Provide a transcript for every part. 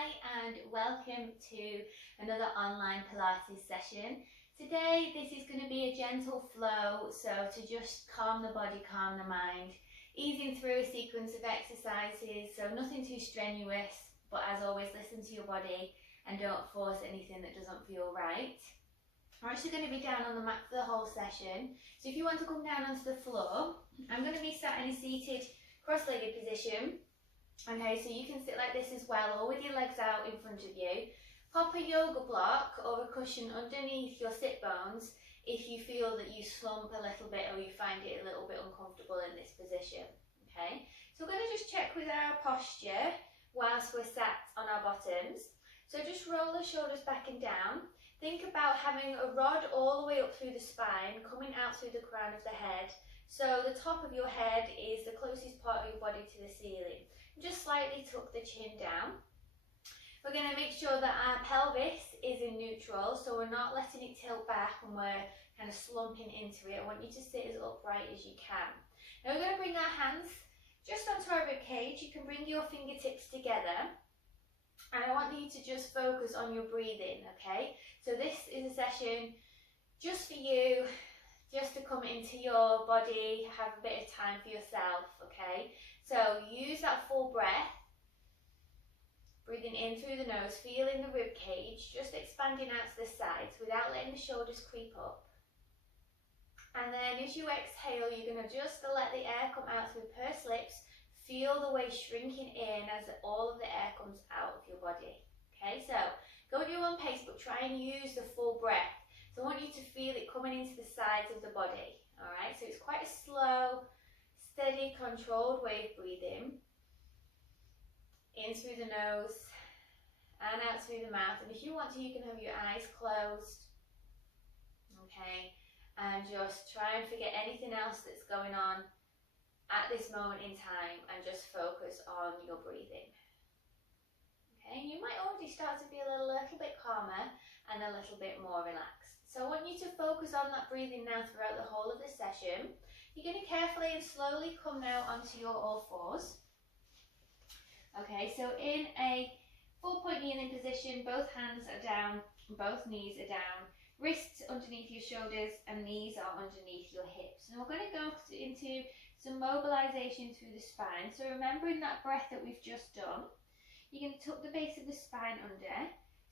Hi and welcome to another online Pilates session. Today this is going to be a gentle flow, so to just calm the body, calm the mind, easing through a sequence of exercises, so nothing too strenuous, but as always listen to your body and don't force anything that doesn't feel right. We're actually going to be down on the mat for the whole session, so if you want to come down onto the floor, I'm going to be sat in a seated cross-legged position. Okay, so you can sit like this as well, or with your legs out in front of you. Pop a yoga block or a cushion underneath your sit bones if you feel that you slump a little bit or you find it a little bit uncomfortable in this position. Okay, so we're going to just check with our posture whilst we're sat on our bottoms. So just roll the shoulders back and down. Think about having a rod all the way up through the spine, coming out through the crown of the head. So the top of your head is the closest part of your body to the ceiling. Just slightly tuck the chin down. We're going to make sure that our pelvis is in neutral, so we're not letting it tilt back and we're kind of slumping into it. I want you to sit as upright as you can. Now we're going to bring our hands just onto our rib cage. You can bring your fingertips together. And I want you to just focus on your breathing, okay? So this is a session just for you, just to come into your body, have a bit of time for yourself, okay? So use that full breath, breathing in through the nose, feeling the rib cage, just expanding out to the sides without letting the shoulders creep up. And then as you exhale, you're going to just let the air come out through pursed lips, feel the waist shrinking in as all of the air comes out of your body. Okay, so go at your own pace, but try and use the full breath. So I want you to feel it coming into the sides of the body. All right, so it's quite a slow, steady, controlled way of breathing. In through the nose and out through the mouth. And if you want to, you can have your eyes closed. Okay, and just try and forget anything else that's going on at this moment in time and just focus on your breathing. Okay, you might already start to feel a little bit calmer and a little bit more relaxed. So I want you to focus on that breathing now throughout the whole of the session. You're going to carefully and slowly come now onto your all fours. Okay, so in a 4-point kneeling position, both hands are down, both knees are down, wrists underneath your shoulders and knees are underneath your hips. And we're going to go into some mobilisation through the spine. So remembering that breath that we've just done, you're going to tuck the base of the spine under,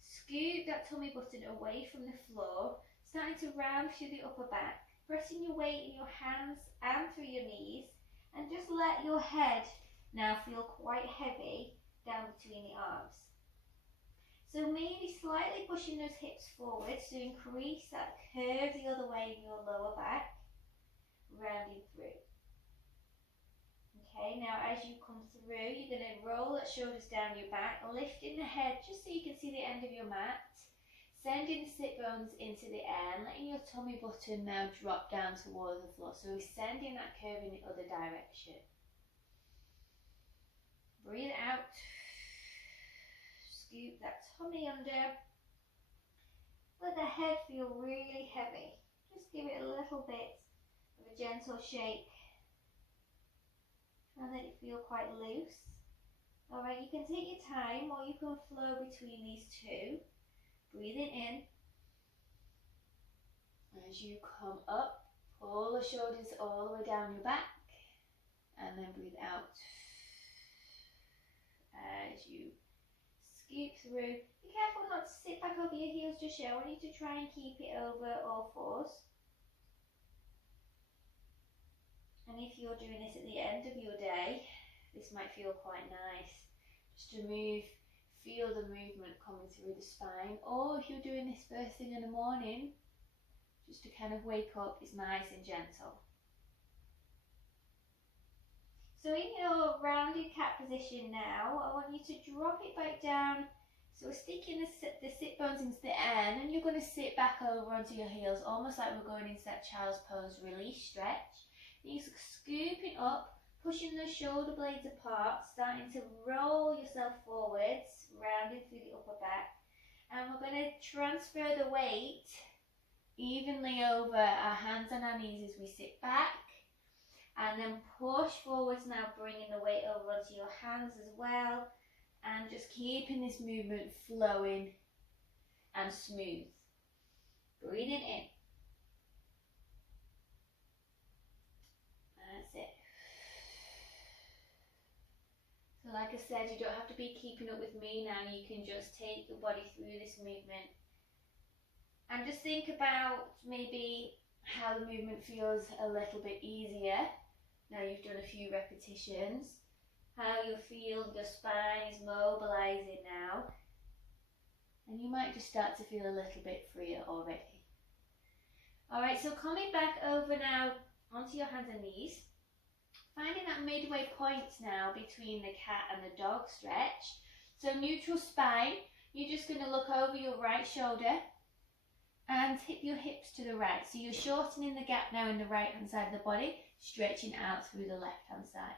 scoot that tummy button away from the floor, starting to round through the upper back, pressing your weight in your hands and through your knees, and just let your head now feel quite heavy down between the arms. So maybe slightly pushing those hips forward to increase that curve the other way in your lower back, rounding through. Okay, now as you come through, you're going to roll the shoulders down your back, lifting the head just so you can see the end of your mat, sending the sit bones into the air and letting your tummy button now drop down towards the floor. So we're sending that curve in the other direction. Breathe out, scoop that tummy under, let the head feel really heavy. Just give it a little bit of a gentle shake and let it feel quite loose. Alright, you can take your time or you can flow between these two. Breathing in. As you come up, pull the shoulders all the way down your back and then breathe out. As you scoop through, be careful not to sit back over your heels just yet. I want you to try and keep it over all fours. And if you're doing this at the end of your day, this might feel quite nice. Just to move, feel the movement coming through the spine. Or if you're doing this first thing in the morning, just to kind of wake up, is nice and gentle. So in your rounded cat position now, I want you to drop it back down. So we're sticking the sit bones into the air, and then you're going to sit back over onto your heels, almost like we're going into that child's pose, release, stretch. You're scooping up, pushing the shoulder blades apart, starting to roll yourself forwards, rounding through the upper back. And we're going to transfer the weight evenly over our hands and our knees as we sit back. And then push forwards now, bringing the weight over onto your hands as well. and just keeping this movement flowing and smooth. Breathing in. That's it. So like I said, you don't have to be keeping up with me now. You can just take your body through this movement. And just think about maybe how the movement feels a little bit easier. Now you've done a few repetitions. How you feel your spine is mobilising now. And you might just start to feel a little bit freer already. Alright, so coming back over now onto your hands and knees. Finding that midway point now between the cat and the dog stretch. So neutral spine, you're just going to look over your right shoulder and tip your hips to the right. So you're shortening the gap now in the right hand side of the body, stretching out through the left hand side.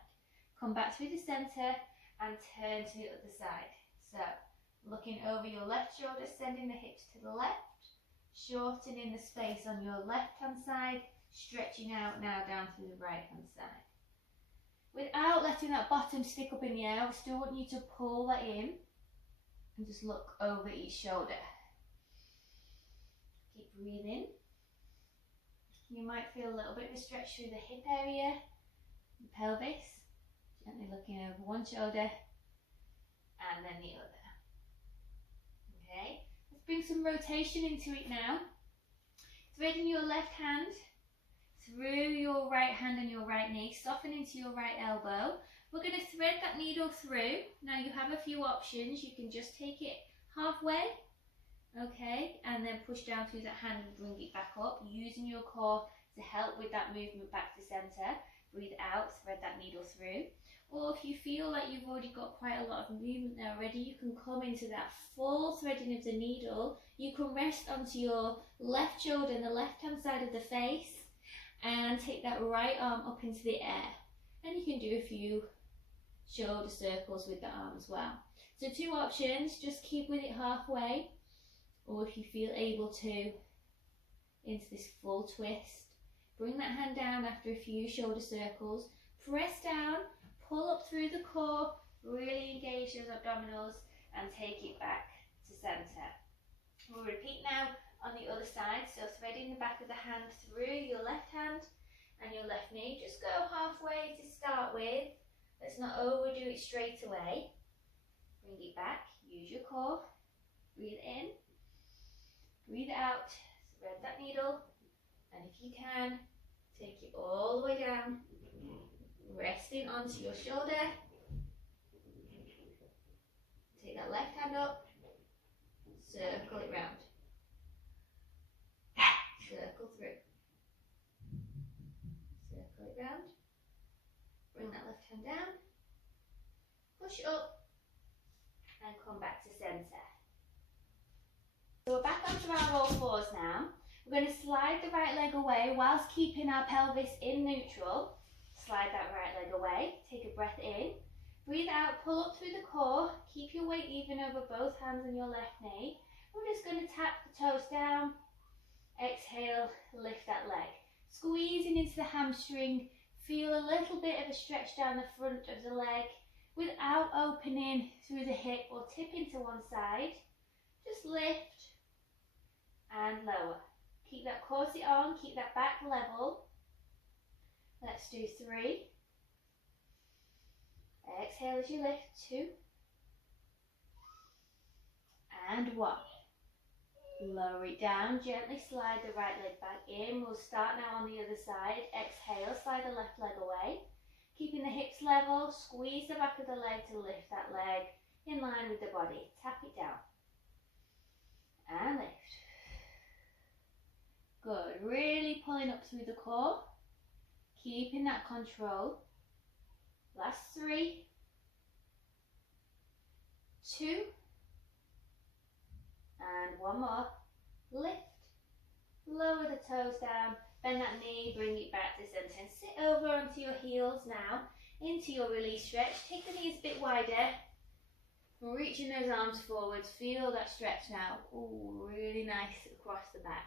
Come back through the centre and turn to the other side. So looking over your left shoulder, sending the hips to the left, shortening the space on your left hand side, stretching out now down through the right hand side. Without letting that bottom stick up in the air, I still want you to pull that in and just look over each shoulder. Keep breathing. You might feel a little bit of a stretch through the hip area, the pelvis. Gently looking over one shoulder and then the other. Okay, let's bring some rotation into it now. Threading your left hand through your right hand and your right knee, soften into your right elbow. We're going to thread that needle through. Now you have a few options. You can just take it halfway, okay, and then push down through that hand and bring it back up, using your core to help with that movement back to center. Breathe out, thread that needle through. Or if you feel like you've already got quite a lot of movement there already, you can come into that full threading of the needle. You can rest onto your left shoulder and the left hand side of the face and take that right arm up into the air. And you can do a few shoulder circles with the arm as well. So two options, just keep with it halfway, or if you feel able to, into this full twist. Bring that hand down after a few shoulder circles, press down, pull up through the core, really engage those abdominals and take it back to center. We'll repeat now on the other side, so threading the back of the hand through your left hand and your left knee. Just go halfway to start with. Let's not overdo it straight away. Bring it back, use your core, breathe in, breathe out, thread that needle, and if you can, take it all the way down, resting onto your shoulder. Take that left hand up, circle it round, circle through, circle it round, bring that left hand down, push up and come back to centre. So we're back onto our roll fours now. We're going to slide the right leg away whilst keeping our pelvis in neutral. Slide that right leg away, take a breath in, breathe out, pull up through the core, keep your weight even over both hands and your left knee. We're just going to tap the toes down, exhale, lift that leg. Squeezing into the hamstring, feel a little bit of a stretch down the front of the leg without opening through the hip or tipping to one side. Just lift and lower. Keep that corset on, keep that back level. Let's do 3. Exhale as you lift, 2. And 1. Lower it down, gently slide the right leg back in. We'll start now on the other side. Exhale, slide the left leg away. Keeping the hips level, squeeze the back of the leg to lift that leg in line with the body. Tap it down. And lift. Good, really pulling up through the core, keeping that control. Last 3, 2, and 1 more. Lift, lower the toes down, bend that knee, bring it back to centre and sit over onto your heels now, into your release stretch. Take the knees a bit wider, reaching those arms forwards, feel that stretch now. Ooh, really nice across the back.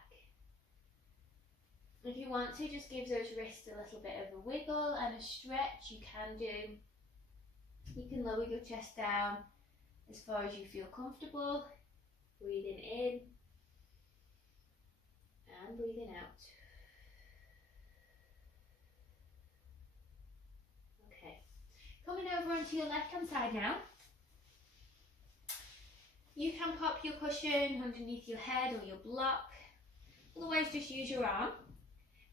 If you want to, just give those wrists a little bit of a wiggle and a stretch. You can do. You can lower your chest down as far as you feel comfortable. Breathing in and breathing out. Okay, coming over onto your left hand side now. You can pop your cushion underneath your head or your block, otherwise just use your arm.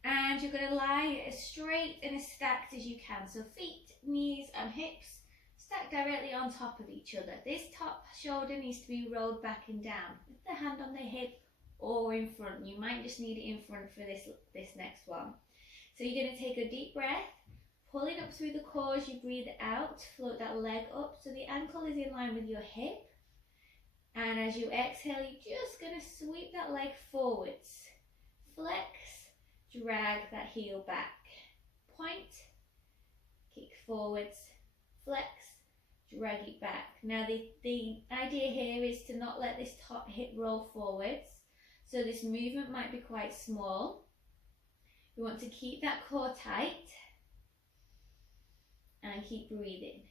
And you're going to lie as straight and as stacked as you can. So feet, knees and hips stacked directly on top of each other. This top shoulder needs to be rolled back and down with the hand on the hip or in front. You might just need it in front for this next one. So you're going to take a deep breath, pull it up through the core as you breathe out, float that leg up so the ankle is in line with your hip. And as you exhale, you're just going to sweep that leg forwards, flex, drag that heel back, point, kick forwards, flex, drag it back. Now the idea here is to not let this top hip roll forwards, so this movement might be quite small. We want to keep that core tight and keep breathing.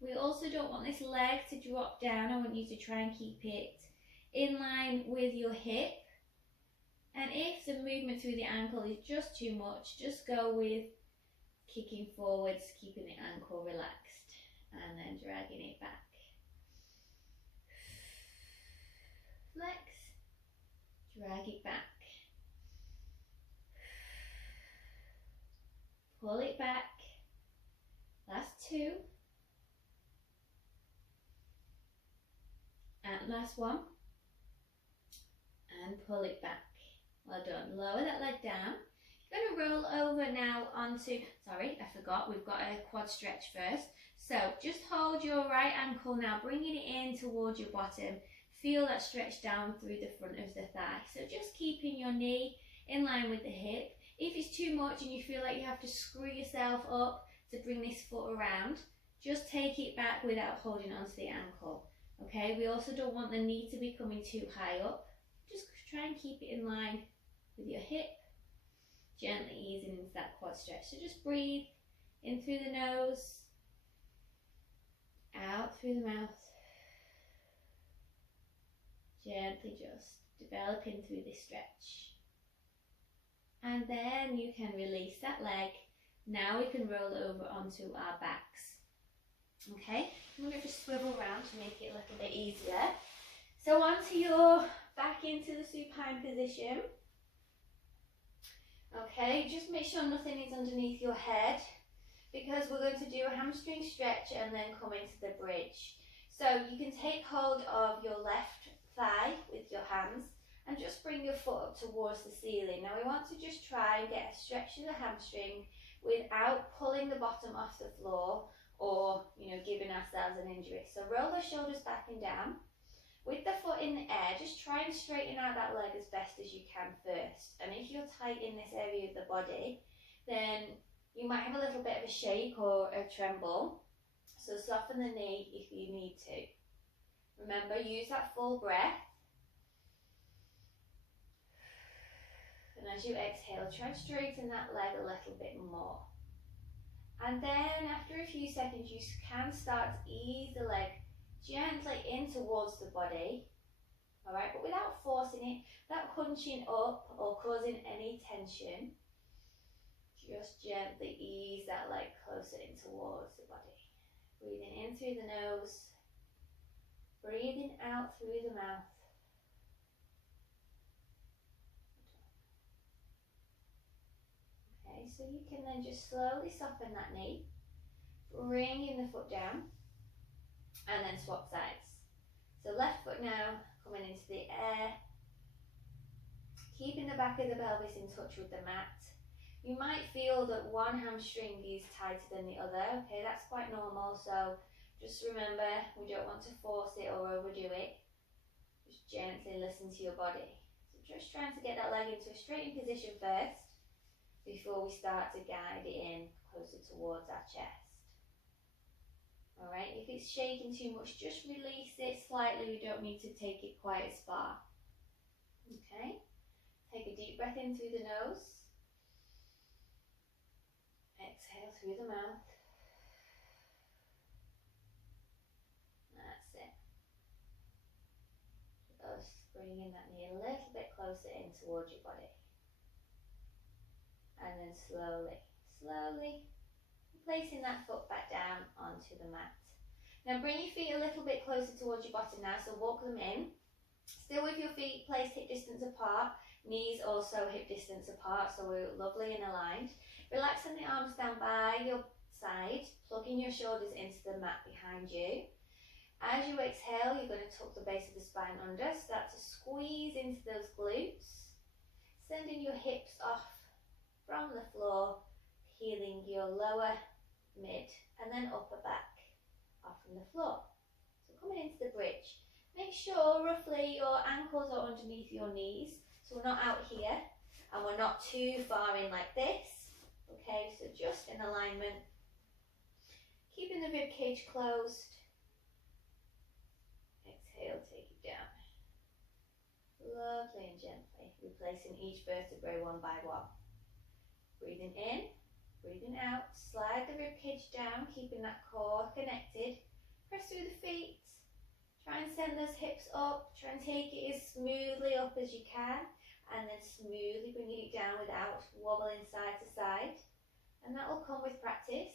We also don't want this leg to drop down. I want you to try and keep it in line with your hip. And if the movement through the ankle is just too much, just go with kicking forwards, keeping the ankle relaxed, and then dragging it back. Flex, drag it back. Pull it back. Last two. And last one. And pull it back. Well done. Lower that leg down. You're going to roll over now onto, sorry, I forgot, we've got a quad stretch first. So just hold your right ankle now, bringing it in towards your bottom. Feel that stretch down through the front of the thigh. So just keeping your knee in line with the hip. If it's too much and you feel like you have to screw yourself up to bring this foot around, just take it back without holding onto the ankle. Okay, we also don't want the knee to be coming too high up. Just try and keep it in line with your hip, gently easing into that quad stretch. So just breathe in through the nose, out through the mouth, gently just developing through this stretch. And then you can release that leg. Now we can roll over onto our backs. Okay, I'm going to just swivel around to make it a little bit easier. So onto your back into the supine position. Okay, just make sure nothing is underneath your head, because we're going to do a hamstring stretch and then come into the bridge. So you can take hold of your left thigh with your hands and just bring your foot up towards the ceiling. Now we want to just try and get a stretch of the hamstring without pulling the bottom off the floor or, giving ourselves an injury. So roll the shoulders back and down. With the foot in the air, just try and straighten out that leg as best as you can first. And if you're tight in this area of the body, then you might have a little bit of a shake or a tremble. So soften the knee if you need to. Remember, use that full breath. And as you exhale, try and straighten that leg a little bit more. And then after a few seconds, you can start to ease the leg gently in towards the body, all right, but without forcing it, without hunching up or causing any tension. Just gently ease that leg closer in towards the body. Breathing in through the nose, breathing out through the mouth. Okay, so you can then just slowly soften that knee, bringing the foot down, and then swap sides. So left foot now coming into the air, keeping the back of the pelvis in touch with the mat. You might feel that one hamstring is tighter than the other. Okay, that's quite normal. So just remember, we don't want to force it or overdo it. Just gently listen to your body. So just trying to get that leg into a straightened position first before we start to guide it in closer towards our chest. Alright, if it's shaking too much, just release it slightly. We don't need to take it quite as far. Okay, take a deep breath in through the nose. Exhale through the mouth. That's it. bringing that knee a little bit closer in towards your body. And then slowly, slowly placing that foot back down onto the mat. Now bring your feet a little bit closer towards your bottom now, so walk them in. Still with your feet placed hip distance apart, knees also hip distance apart, so we're lovely and aligned. Relaxing the arms down by your side, plugging your shoulders into the mat behind you. As you exhale, you're going to tuck the base of the spine under, start to squeeze into those glutes, sending your hips off from the floor, healing your lower, mid, and then upper back off from the floor. So coming into the bridge, make sure roughly your ankles are underneath your knees, so we're not out here and we're not too far in like this. Okay, so just in alignment, keeping the rib cage closed. Exhale, take it down. Lovely and gently, replacing each vertebrae one by one. Breathing in, breathing out, slide the rib cage down, keeping that core connected. Press through the feet. Try and send those hips up. Try and take it as smoothly up as you can, and then smoothly bringing it down without wobbling side to side. And that will come with practice.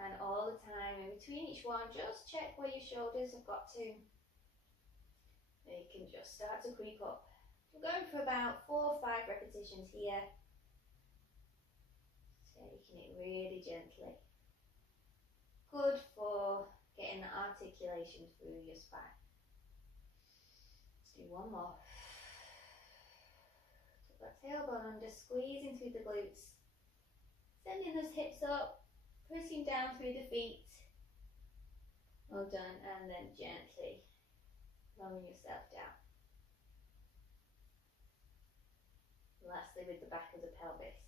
And all the time, in between each one, just check where your shoulders have got to. They can just start to creep up. We're going for about 4 or 5 repetitions here. Taking it really gently. Good for getting the articulation through your spine. Let's do one more. Tuck that tailbone under, squeezing through the glutes. Sending those hips up, pressing down through the feet. Well done, and then gently lowering yourself down. Lastly, with the back of the pelvis.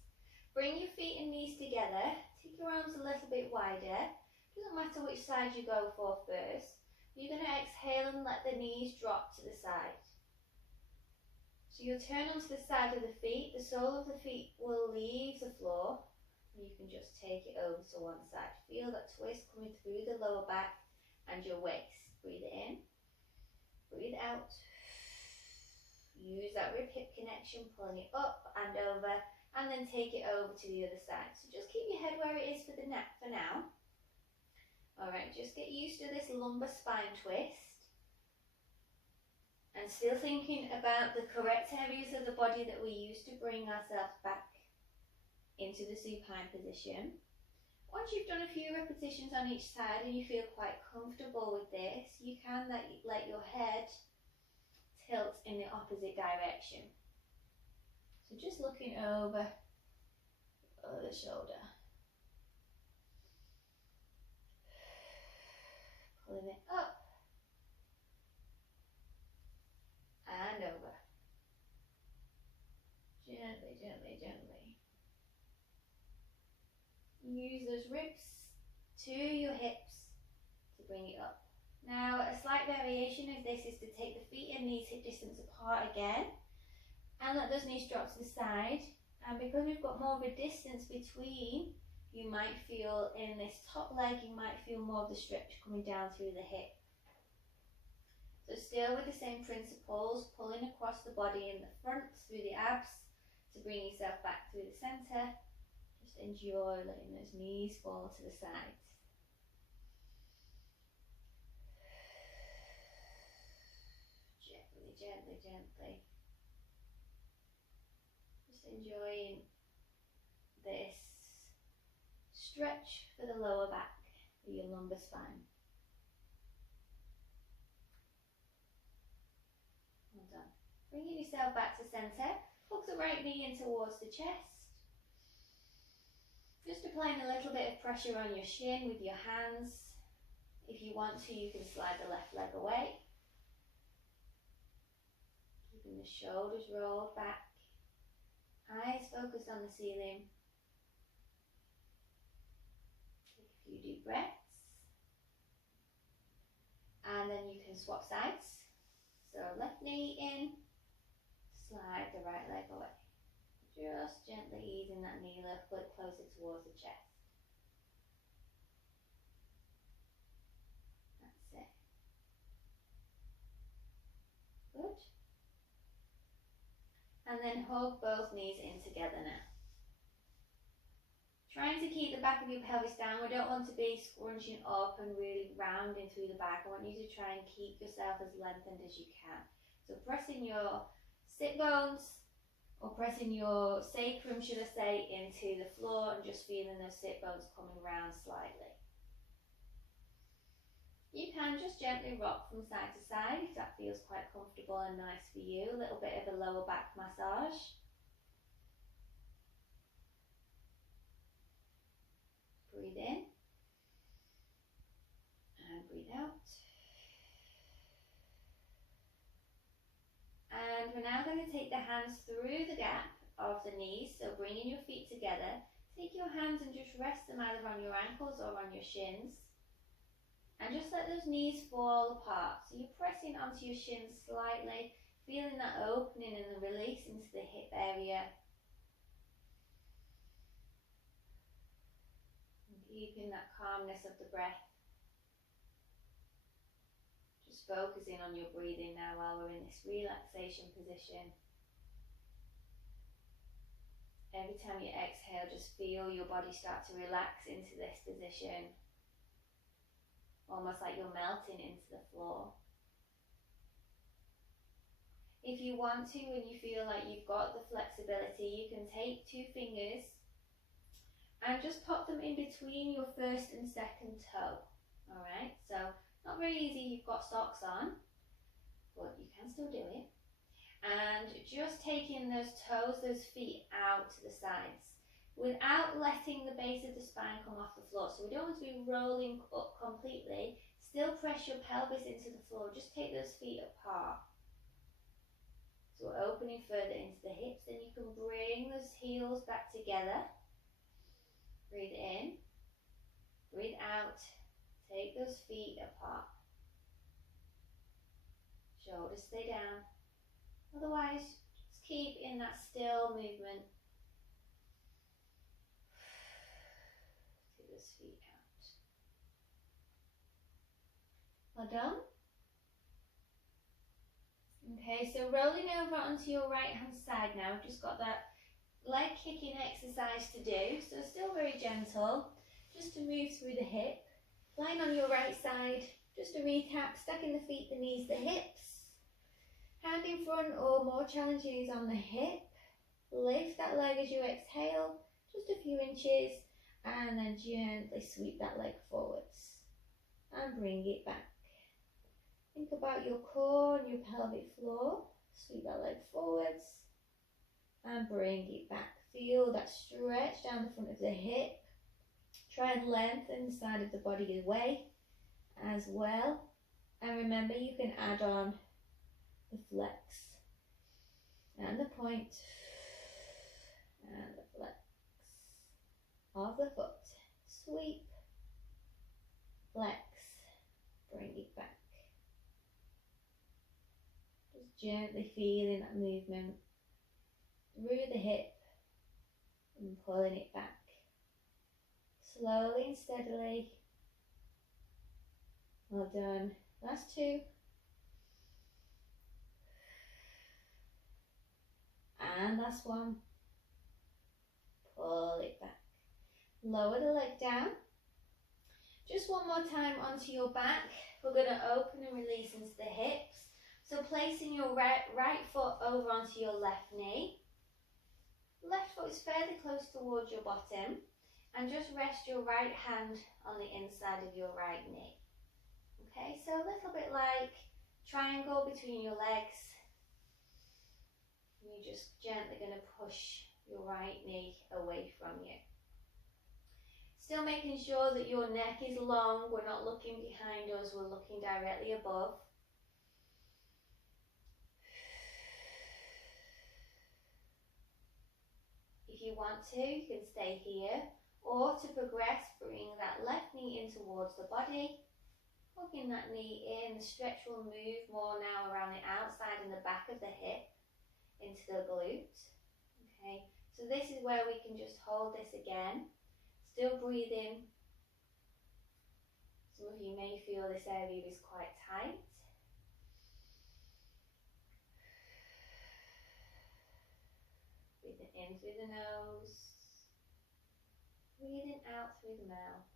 Bring your feet and knees together. Take your arms a little bit wider. Doesn't matter which side you go for first. You're going to exhale and let the knees drop to the side. So you'll turn onto the side of the feet. The sole of the feet will leave the floor. And you can just take it over to one side. Feel that twist coming through the lower back and your waist. Breathe in. Breathe out. Use that rib hip connection, pulling it up and over, and then take it over to the other side. So just keep your head where it is for the neck for now. Alright, just get used to this lumbar spine twist. And still thinking about the correct areas of the body that we use to bring ourselves back into the supine position. Once you've done a few repetitions on each side and you feel quite comfortable with this, you can let your head tilt in the opposite direction. So just looking over the shoulder. Pulling it up and over. Gently, gently, gently. Use those ribs to your hips to bring it up. Now, a slight variation of this is to take the feet and knees hip distance apart again and let those knees drop to the side. And because we've got more of a distance between, you might feel in this top leg, you might feel more of the stretch coming down through the hip. So still with the same principles, pulling across the body in the front through the abs to bring yourself back through the centre. Just enjoy letting those knees fall to the sides. Gently, gently, gently. Just enjoying this stretch for the lower back, for your lumbar spine. Well done. Bringing yourself back to centre. Hook the right knee in towards the chest. Just applying a little bit of pressure on your shin with your hands. If you want to, you can slide the left leg away. Keeping the shoulders rolled back. Eyes focused on the ceiling. Take a few deep breaths. And then you can swap sides. So left knee in, slide the right leg away. Just gently easing that knee a little bit closer towards the chest. And then hug both knees in together now. Trying to keep the back of your pelvis down. We don't want to be scrunching up and really rounding through the back. I want you to try and keep yourself as lengthened as you can. So pressing your sit bones, or pressing your sacrum, should I say, into the floor, and just feeling those sit bones coming round slightly. You can just gently rock from side to side if that feels quite comfortable and nice for you. A little bit of a lower back massage. Breathe in and breathe out. And we're now going to take the hands through the gap of the knees, so bringing your feet together. Take your hands and just rest them either on your ankles or on your shins. And just let those knees fall apart. So you're pressing onto your shins slightly, feeling that opening and the release into the hip area. Keeping that calmness of the breath. Just focusing on your breathing now while we're in this relaxation position. Every time you exhale, just feel your body start to relax into this position. Almost like you're melting into the floor. If you want to, when you feel like you've got the flexibility, you can take 2 fingers and just pop them in between your first and second toe. Alright, so not very easy, you've got socks on, but you can still do it. And just taking those toes, those feet out to the sides, without letting the base of the spine come off the floor. So we don't want to be rolling up completely, still press your pelvis into the floor, just take those feet apart. So we're opening further into the hips, then you can bring those heels back together. Breathe in, breathe out, take those feet apart. Shoulders stay down, otherwise just keep in that still movement. Take those feet out. Well done. Okay, so rolling over onto your right hand side now. We've just got that leg kicking exercise to do, so still very gentle, just to move through the hip. Lying on your right side, just to recap, stacking the feet, the knees, the hips. Hand in front, or more challenging is on the hip. Lift that leg as you exhale, just a few inches, and then gently sweep that leg forwards and bring it back. Think about your core and your pelvic floor. Sweep that leg forwards and bring it back. Feel that stretch down the front of the hip. Try and lengthen the side of the body away as well. And remember, you can add on the flex and the point and the flex of the foot. Sweep, flex, bring it back. Just gently feeling that movement through the hip and pulling it back. Slowly and steadily. Well done. Last 2. And last 1. Pull it back. Lower the leg down. Just one more time onto your back. We're going to open and release into the hips. So placing your right foot over onto your left knee. Left foot is fairly close towards your bottom, and just rest your right hand on the inside of your right knee. Okay, so a little bit like triangle between your legs. You're just gently going to push your right knee away from you. Still making sure that your neck is long, we're not looking behind us, we're looking directly above. If you want to, you can stay here, or to progress, bring that left knee in towards the body, hooking that knee in. The stretch will move more now around the outside and the back of the hip into the glute. Okay, so this is where we can just hold this again, still breathing. Some of you may feel this area is quite tight. in through the nose, breathing out through the mouth.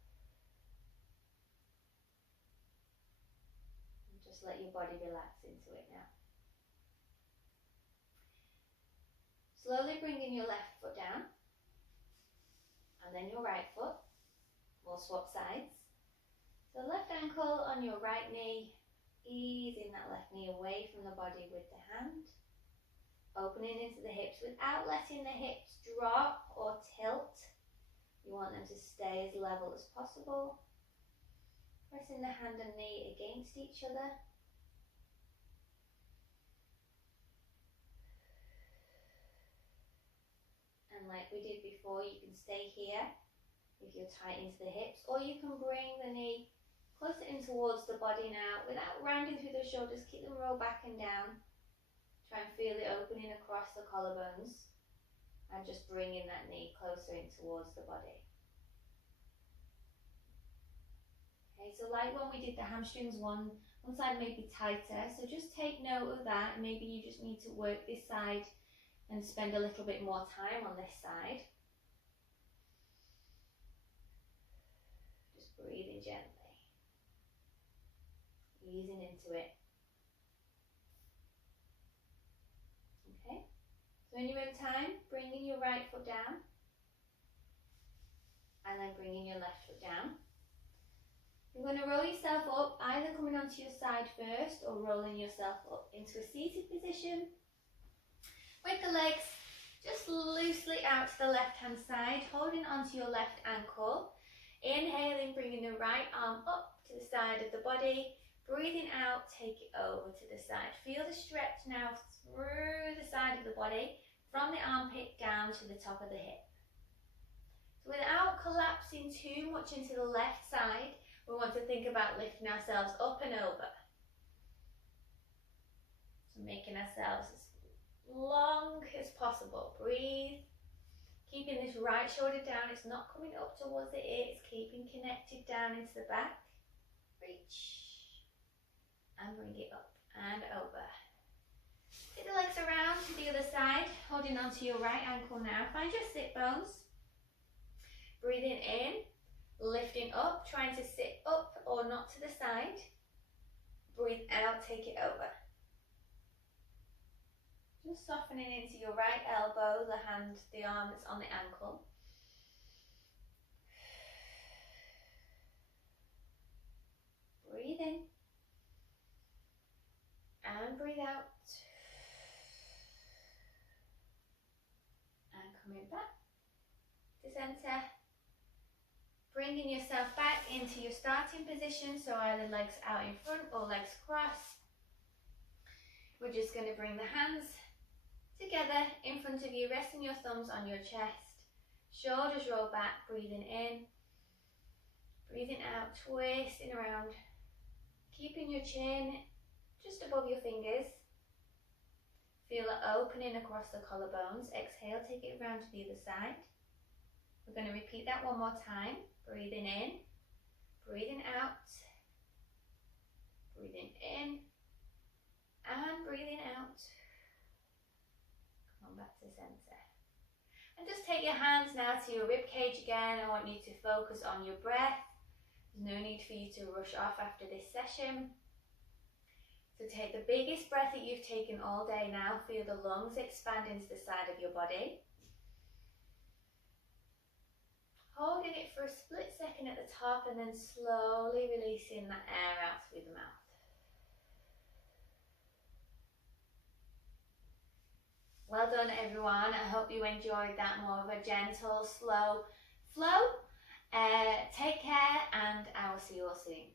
And just let your body relax into it now. Slowly bringing your left foot down, and then your right foot. We'll swap sides. So left ankle on your right knee, easing that left knee away from the body with the hand. Opening into the hips without letting the hips drop or tilt. You want them to stay as level as possible. Pressing the hand and knee against each other. And like we did before, you can stay here if you're tight into the hips, or you can bring the knee closer in towards the body now without rounding through the shoulders. Keep them rolled back and down. Try and feel the opening across the collarbones and just bringing that knee closer in towards the body. Okay, so like when we did the hamstrings, one side may be tighter, so just take note of that. Maybe you just need to work this side and spend a little bit more time on this side. Just breathing gently, easing into it. Okay, so when you're in time, bringing your right foot down and then bringing your left foot down. You're going to roll yourself up, either coming onto your side first or rolling yourself up into a seated position with the legs just loosely out to the left hand side, holding onto your left ankle. Inhaling, bringing the right arm up to the side of the body. Breathing out, take it over to the side. Feel the stretch now through the side of the body, from the armpit down to the top of the hip. So without collapsing too much into the left side, we want to think about lifting ourselves up and over. So making ourselves as long as possible. Breathe. Keeping this right shoulder down. It's not coming up towards the ear. It's keeping connected down into the back. Reach. And bring it up and over. Get the legs around to the other side, holding onto your right ankle now. Find your sit bones. Breathing in, lifting up, trying to sit up or not to the side. Breathe out, take it over. Just softening into your right elbow, the hand, the arm that's on the ankle. Breathe in. And breathe out. And coming back to center. Bringing yourself back into your starting position, so either legs out in front or legs crossed. We're just going to bring the hands together in front of you, resting your thumbs on your chest. Shoulders roll back, breathing in. Breathing out, twisting around. Keeping your chin just above your fingers. Feel it opening across the collarbones. Exhale, take it around to the other side. We're going to repeat that one more time. Breathing in, breathing out, breathing in, and breathing out. Come on back to center. And just take your hands now to your rib cage again. I want you to focus on your breath. There's no need for you to rush off after this session. So take the biggest breath that you've taken all day now. Feel the lungs expand into the side of your body. Holding it for a split second at the top and then slowly releasing that air out through the mouth. Well done everyone. I hope you enjoyed that more of a gentle, slow flow. Take care and I will see you all soon.